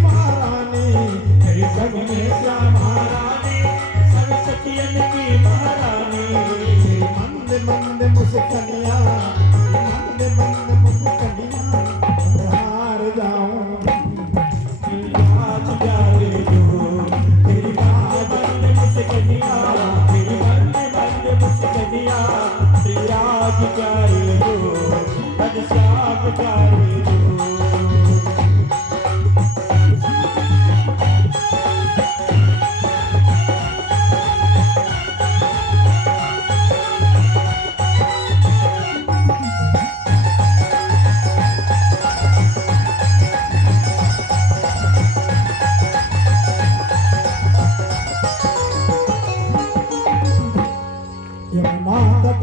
महारानी, तेरे संग में श्यामा रानी, सब सखियन की महारानी। मंद मंद मुस्कनिया, मंद मंद मुस्कनिया, हार जाऊं आज प्यारे जो, तेरी मंद मंद मुस्कनिया, तेरी मंद मंद मुस्कनिया, तेरी आज प्यारे जो, आज श्याम प्यारे जो।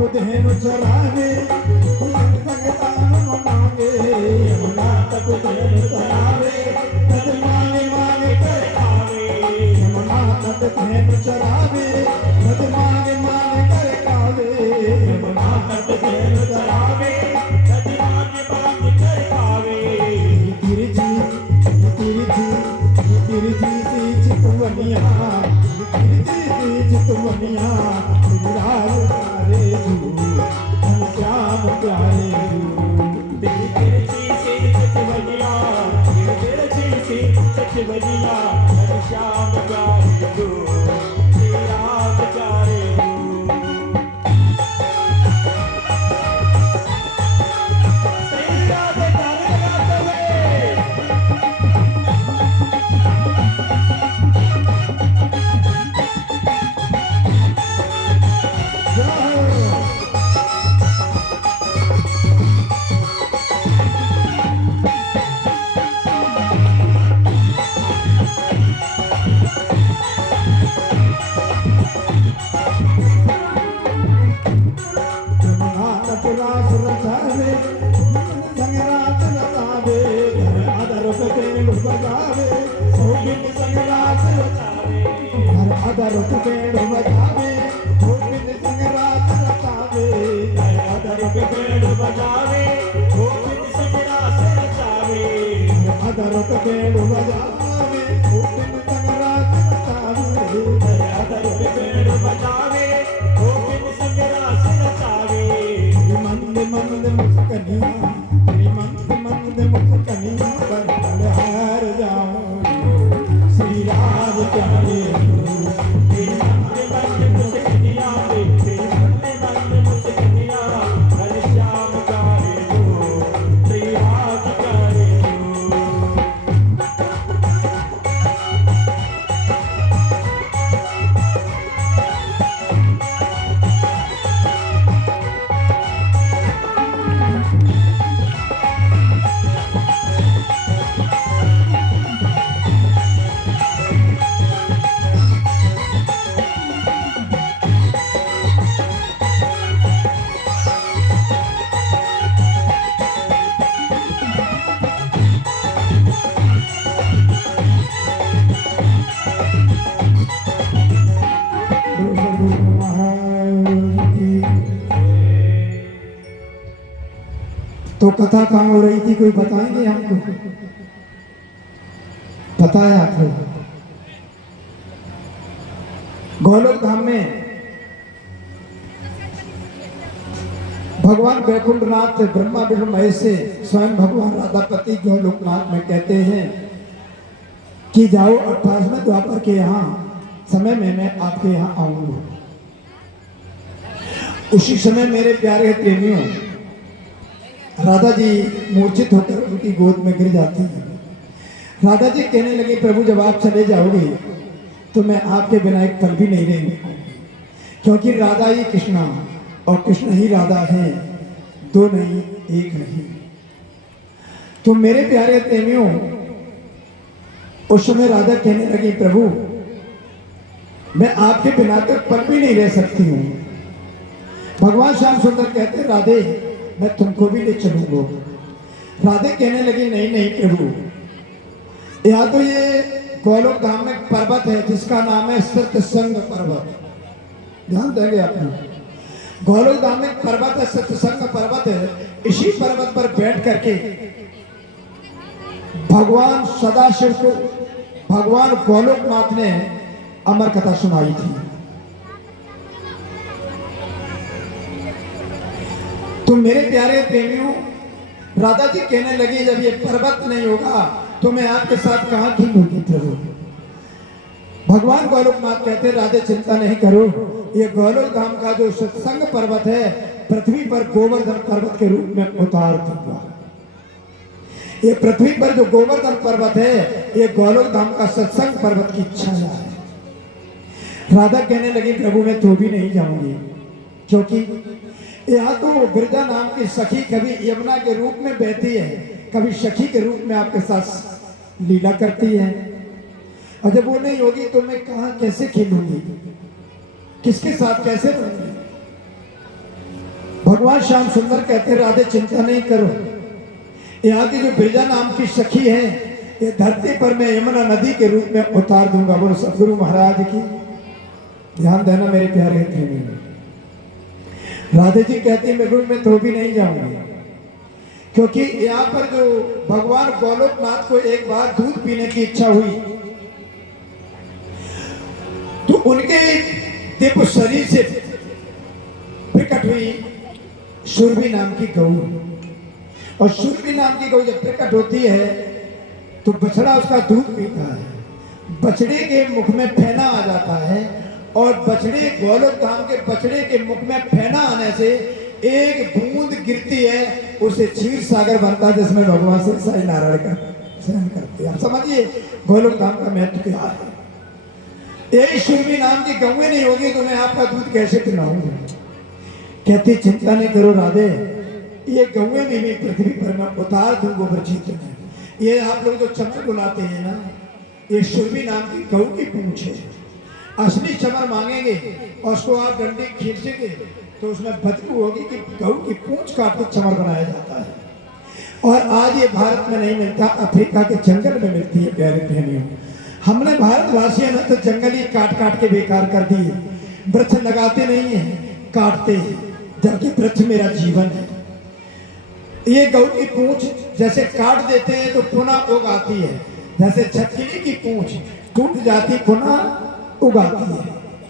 धेनु चरावे संग तान मांगे, यमुना तक धेनु चरावे तद मांगे मांगे कर खावे। यमुना तक धेनु चरावे तद मांगे मांगे कर खावे। यमुना तक धेनु चरावे तद मांगे मांगे कर खावे। तिरछी सी चितवनिया, तिरछी सी चितवनिया, श्याम प्यारे तेरी तिरछी सी चितवनिया, तेरी तिरछी सी चितवनिया, श्याम प्यारे जो, तेरा प्यारे जो। सही राधे तारे लगाते हुए रुक पेड़ बजावे, गोविंद संग रात रचावे। अदर रुक पेड़ बजावे, गोविंद संग रात रचावे। अदर रुक पेड़ बजावे, गोविंद संग रात रचावे। अदर रुक पेड़ बजावे, गोविंद संग रात रचावे। मंद मंद मुस्कनिया, मंद मंद मुस्कनिया, पर हार जाऊं श्री राम प्यारे। तो कथा कहाँ हो रही थी, कोई बताएंगे हमको? पता है आप लोग? गोलोक धाम में भगवान वैकुंठनाथ ब्रह्मा विष्णु महेश से स्वयं भगवान राधापति गोलोकनाथ में कहते हैं कि जाओ 28वें द्वापर के यहाँ समय में मैं आपके यहाँ आऊंगा। उसी समय मेरे प्यारे प्रेमियों राधा जी मूर्छित होकर उनकी गोद में गिर जाती है। राधा जी कहने लगी, प्रभु जब आप चले जाओगे तो मैं आपके बिना एक पल भी नहीं रहेंगे, क्योंकि राधा ही कृष्णा और कृष्ण ही राधा है, दो नहीं एक नहीं। तो मेरे प्यारे प्रेमियों उस समय राधा कहने लगी, प्रभु मैं आपके बिना तो पल भी नहीं रह सकती हूँ। भगवान श्याम सुंदर कहते, राधे मैं तुमको भी ले चलूंगा। राधे कहने लगी, नहीं नहीं प्रभु, यहाँ तो ये गोलोक धाम में पर्वत है जिसका नाम है सत्संग पर्वत। ध्यान देंगे आपने, गोलोक धाम में पर्वत है, सत्संग पर्वत है। इसी पर्वत पर बैठ करके भगवान सदाशिव को भगवान गोलोकनाथ ने अमर कथा सुनाई थी। तो मेरे प्यारे प्रेमियों, राधा जी कहने लगी जब ये पर्वत नहीं होगा तो मैं आपके साथ कहां खेलूंगी प्रभु। भगवान गोलोकनाथ कहते राधे चिंता नहीं करो, ये गोलोक धाम का जो सत्संग पर्वत है पृथ्वी पर गोवर्धन पर्वत के रूप में उतार दूंगा। ये पृथ्वी पर जो गोवर्धन पर्वत है ये गोलोक धाम का सत्संग पर्वत की छाया है। राधा कहने लगी प्रभु मैं तो भी नहीं जाऊंगी, क्योंकि यहाँ तो गिरजा नाम की सखी कभी यमुना के रूप में बहती है, कभी सखी के रूप में आपके साथ लीला करती है, और जब वो नहीं होगी तो मैं कहां कैसे खेलूंगी, किसके साथ कैसे रहूंगी। भगवान श्याम सुंदर कहते राधे चिंता नहीं करो, यहाँ की जो गिरजा नाम की सखी है ये धरती पर मैं यमुना नदी के रूप में उतार दूंगा। बोलो सदगुरु महाराज की। ध्यान देना मेरे प्यारे प्रेमी। राधे जी कहती है मैं तो भी नहीं जाऊंगी, क्योंकि यहाँ पर जो भगवान गोलोकनाथ को एक बार दूध पीने की इच्छा हुई तो उनके दिव्य शरीर से प्रकट हुई सुरभि नाम की गौ, और सुरभि नाम की गौ जब प्रकट होती है तो बछड़ा उसका दूध पीता है, बछड़े के मुख में फेना आ जाता है, और बछड़े गोलोक धाम के बछड़े के मुख में फेना आने से एक बूंद गिरती है, उसे क्षीर सागर बनता है जिसमें भगवान श्री साई नारायण का शयन करते हैं। आप समझिए गोलोक धाम का महत्व क्या है। यही सुरभि नाम की गौएं नहीं होगी तो मैं आपका दूध कैसे पिलाऊंगा। कहती चिंता नहीं करो राधे, ये गौएं भी मैं पृथ्वी पर मैं उतार दूं गोबर क्षेत्र में। ये आप लोग जो चमर बुलाते हैं ना, ये सुरभि नाम की गौ की पूंछ है। असली चमर मांगेंगे और उसको आप डंडे खींचेंगे तो उसमें बदबू होगी कि गौ की पूंछ काट के चमर बनाया जाता है। और आज ये भारत में नहीं मिलता, अफ्रीका के जंगल में मिलती है। प्यारे प्रेमियों, हमने भारतवासियों ने तो जंगल ही काट काट के बेकार कर दिए। वृक्ष लगाते नहीं है, काटते हैं, जबकि वृक्ष मेरा जीवन है। ये गौ की पूंछ जैसे काट देते हैं तो पुनः उगाती है, जैसे छतरी की पूंछ टूट जाती पुनः उगाती है।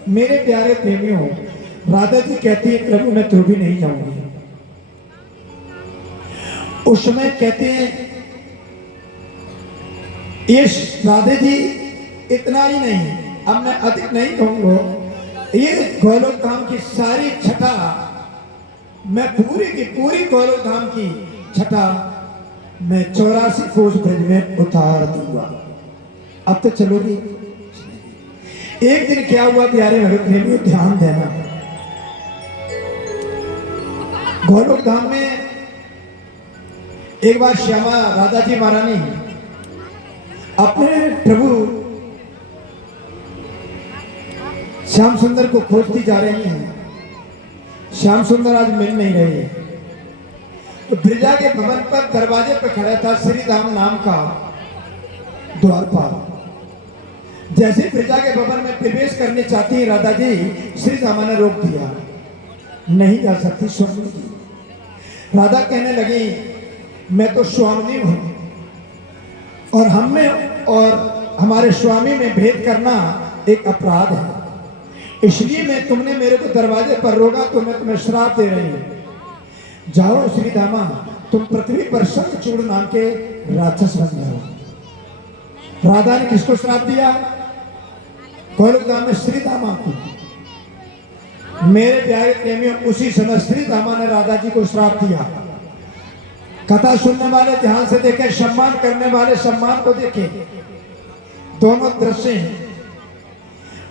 मेरे प्यारे प्रेमियों, राधा जी कहती है प्रभु मैं तो भी नहीं जाऊंगी। उस समय कहते हैं ये राधे जी इतना ही नहीं, अब मैं अधिक नहीं कहूंगा, ये गोलोक धाम की सारी छटा मैं पूरी की पूरी गोलोक धाम की छटा मैं 84 कोस ब्रज में उतार दूंगा। अब तो चलोगी। एक दिन क्या हुआ प्यारे भगत प्रेमियों, ध्यान देना। गोलोक धाम में एक बार श्यामा राधा जी महारानी अपने प्रभु श्याम सुंदर को खोजती जा रही हैं। श्याम सुंदर आज मिल नहीं रहे, तो ब्रिजा के भवन पर दरवाजे पर खड़ा था श्री धाम नाम का द्वारपाल। जैसे ब्रिजा के भवन में प्रवेश करने चाहती है राधा जी, श्री धामा ने रोक दिया, नहीं जा सकती स्वामी जी। राधा कहने लगी मैं तो स्वामी हूं, और हम में और हमारे स्वामी में भेद करना एक अपराध है, इसलिए मैं तुमने मेरे को दरवाजे पर रोका तो मैं तुम्हें श्राप दे रही हूं। जाओ श्री धामा, तुम पृथ्वी पर शंखचूड़ नाम के राक्षस बन जाओ। राधा ने किसको श्राप दिया? गोलोक धाम में श्री धामा को। मेरे प्यारे प्रेमियों, उसी समय श्री धामा ने राधा जी को श्राप दिया। कथा सुनने वाले ध्यान से देखें, सम्मान करने वाले सम्मान को देखें, दोनों दृश्य हैं।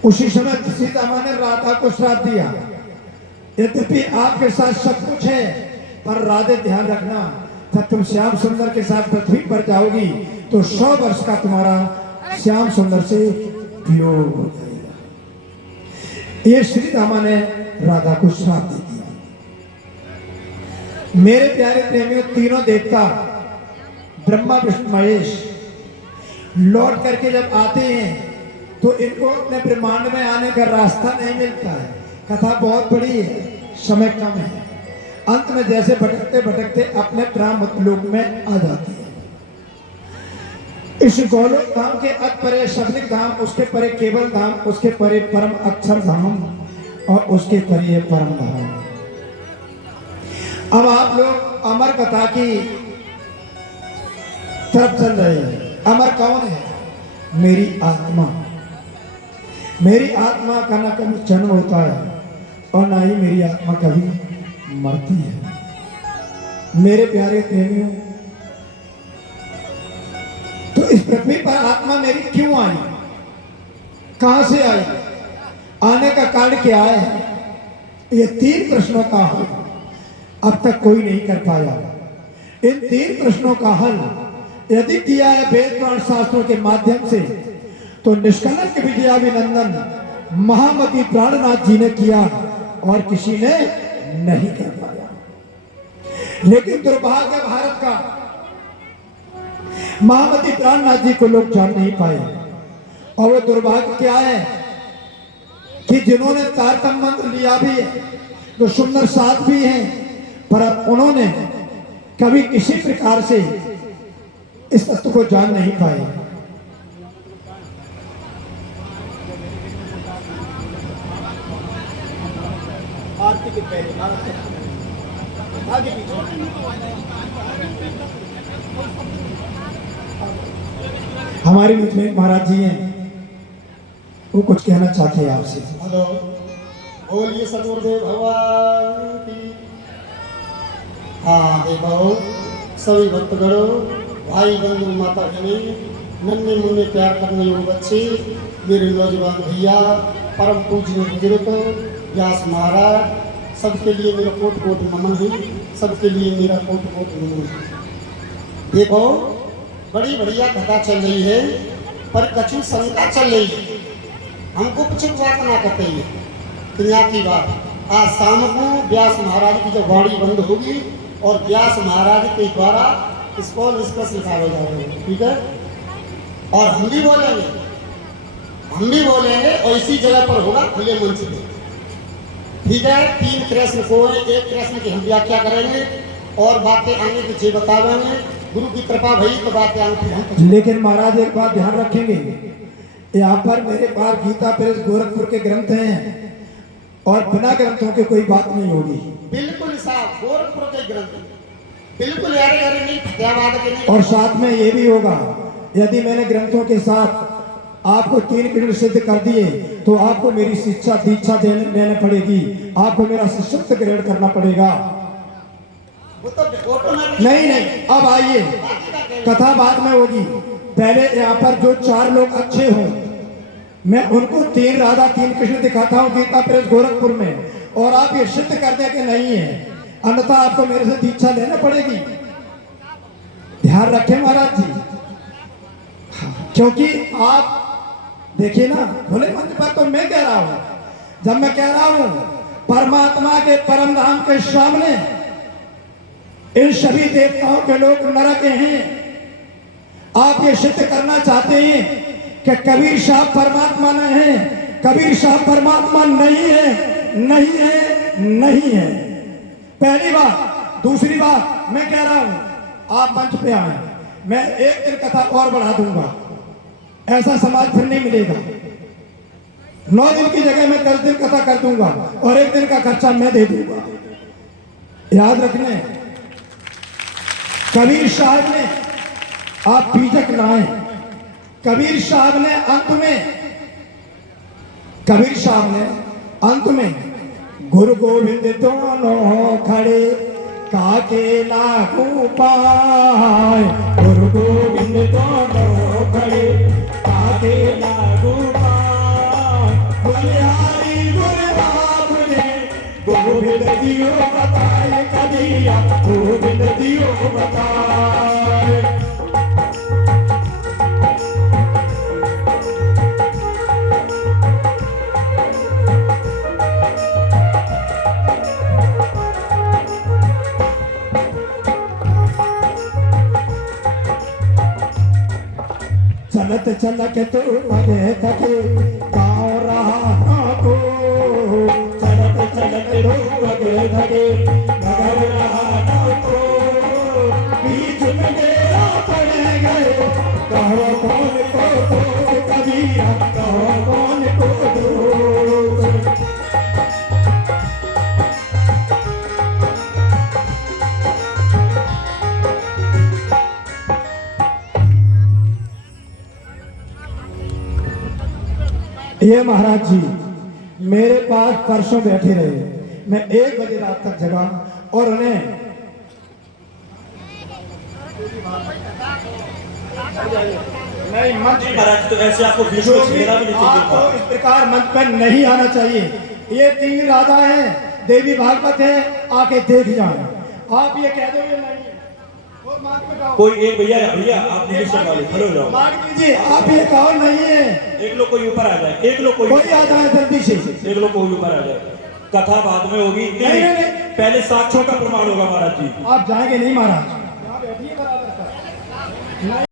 उसी समय श्री धामा ने राधा को श्राप दिया। यद्यपि आपके साथ सब कुछ है, पर राधे ध्यान रखना, जब तुम श्याम सुंदर के साथ पृथ्वी पर जाओगी तो 100 वर्ष का तुम्हारा श्याम सुंदर से वियोग हो जाएगा। ये श्री धामा ने राधा को श्राप दे दिया। मेरे प्यारे प्रेमियों, तीनों देवता ब्रह्मा विष्णु महेश लौट करके जब आते हैं तो इनको अपने ब्रह्मांड में आने का रास्ता नहीं मिलता है। कथा बहुत बड़ी है, समय कम है। अंत में जैसे भटकते भटकते अपने ब्रह्म लोक में आ जाती है। इस गोलोक धाम के अत परे शबनिक धाम, उसके परे केवल धाम, उसके परे परम अक्षर धाम और उसके परे है परम धाम। अब आप लोग अमर कथा की तरफ चल रहे हैं। अमर कौन है? मेरी आत्मा। मेरी आत्मा का ना कभी जन्म होता है और ना ही मेरी आत्मा कभी मरती है। मेरे प्यारे प्रेमियों, तो इस पृथ्वी पर आत्मा मेरी क्यों आई? कहां से आई? आने का कारण क्या है? ये 3 प्रश्नों का हल अब तक कोई नहीं कर पाया। इन 3 प्रश्नों का हल यदि किया है वेद पुराण शास्त्रों के माध्यम से, तो निष्कलंक विजयाभिनंदन महामती प्राणनाथ जी ने किया और किसी ने नहीं कर पाया। लेकिन दुर्भाग्य भारत का, महामती प्राणनाथ जी को लोग जान नहीं पाए। और वो दुर्भाग्य क्या है कि जिन्होंने तारतम मंत्र लिया भी है, जो सुंदर साथ भी हैं, पर उन्होंने कभी किसी प्रकार से इस तत्व को जान नहीं पाए। आरती के पहले आगे हमारे बीच में महाराज जी हैं, वो कुछ कहना चाहते हैं आपसे। हेलो, बोलिए सदगुरुदेव भगवान की। हाँ देखो सभी भक्तगणों, भाई बंधु माता बहने, नन्हे मुन्ने प्यार करने योग्य बच्चे, मेरे नौजवान भैया, परम पूज्य बुजुर्ग व्यास महाराज, सबके लिए मेरा कोट कोट नमन है। सबके लिए मेरा कोट कोट नमन है। देखो बड़ी बढ़िया कथा चल रही है, पर कछु शंका चल रही है। हमको कुछ बात ना करते हैं कि यहाँ की बात। आज शाम को व्यास महाराज की जब वाणी बंद होगी और व्यास महाराज के द्वारा इसको निष्कर्ष लिखाया जाएगा, ठीक है? और हम भी बोलेंगे और इसी जगह पर होगा खुले मंच पे, ठीक है? 3 प्रश्न को है, एक प्रश्न की हम व्याख्या करेंगे और बातें आगे पीछे बतावेंगे। गुरु की कृपा भई तो बातें आगे। लेकिन महाराज एक बात ध्यान रखेंगे, यहाँ पर मेरे पास गीता प्रेस गोरखपुर के ग्रंथ हैं और बिना ग्रंथों के कोई बात नहीं होगी। बिल्कुल साहब, गोरखपुर के ग्रंथ बिल्कुल यारे यारे नहीं, फतेहाबाद के नहीं। और साथ में ये भी होगा, यदि मैंने ग्रंथों के साथ आपको 3 किरण सिद्ध कर दिए तो आपको मेरी शिक्षा दीक्षा देने पड़ेगी, आपको मेरा शिष्यत्व ग्रहण करना पड़ेगा। वो तो नहीं, अब आइए, कथा बाद में होगी। पहले यहाँ पर जो 4 लोग अच्छे हों, मैं उनको 3 राधा 3 कृष्ण दिखाता हूँ गीता प्रेस गोरखपुर में, और आप ये सिद्ध कर दें कि नहीं है, अन्यथा आपको मेरे से दीक्षा लेना पड़ेगी। ध्यान रखें महाराज जी, क्योंकि आप देखिए ना, भोले मंच पर तो मैं कह रहा हूं, जब मैं कह रहा हूं परमात्मा के परम धाम के सामने इन सभी देवताओं के लोग नरक हैं। आप ये सिद्ध करना चाहते हैं कि कबीर साहब परमात्मा नहीं है, कबीर साहब परमात्मा नहीं है, नहीं है, नहीं है। पहली बात। दूसरी बात मैं कह रहा हूं, आप मंच पे आए, मैं एक दिन कथा और बढ़ा दूंगा, ऐसा समाज फिर नहीं मिलेगा। 9 दिन की जगह मैं 10 दिन कथा कर दूंगा और 1 दिन का खर्चा मैं दे दूंगा। याद रखने, कबीर साहब ने, आप बीजक लाए, कबीर साहब ने अंत में गुरु गोविंद दोनों खड़े काके लागू पाए, गुरु गोविंद दोनों खड़े काके लागू पाए, गुलिहारी गुरु बाप ने गोविंद दियो बताए, कदिया गोविंद दियो बताए। चलत चलत तो लगे थके गाँव रहा को, चलत चलत तो लगे थके नगर रहा को, बीच में मेरा पड़ गए कहवा कबीरा कौन को दोष। ये महाराज जी मेरे पास परसों बैठे रहे, मैं 1 बजे रात तक जगा और उन्हें नहीं मंच जी महाराज, तो ऐसे आपको बीच में छेड़ना भी नहीं चाहिए था। आपको इस प्रकार मंच पर नहीं आना चाहिए। ये 3 राधा है, देवी भागवत है, आके देख जाए। आप ये कह दो ये नहीं और मांग में गाओ। कोई एक भैया आप नीचे से गाओ, खड़े हो जाओ। मांग दीजिए, आप ये गाओ नहीं है। एक लोग कोई ऊपर आ जाए, एक लोग कोई आ जाए जल्दी से। एक लोग कोई ऊपर आ जाए। कथा बाद में होगी, नहीं। पहले साक्ष्यों का प्रमाण होगा महाराज जी। आप जाएंगे नहीं महाराज, यहाँ बैठिए बराबर पर।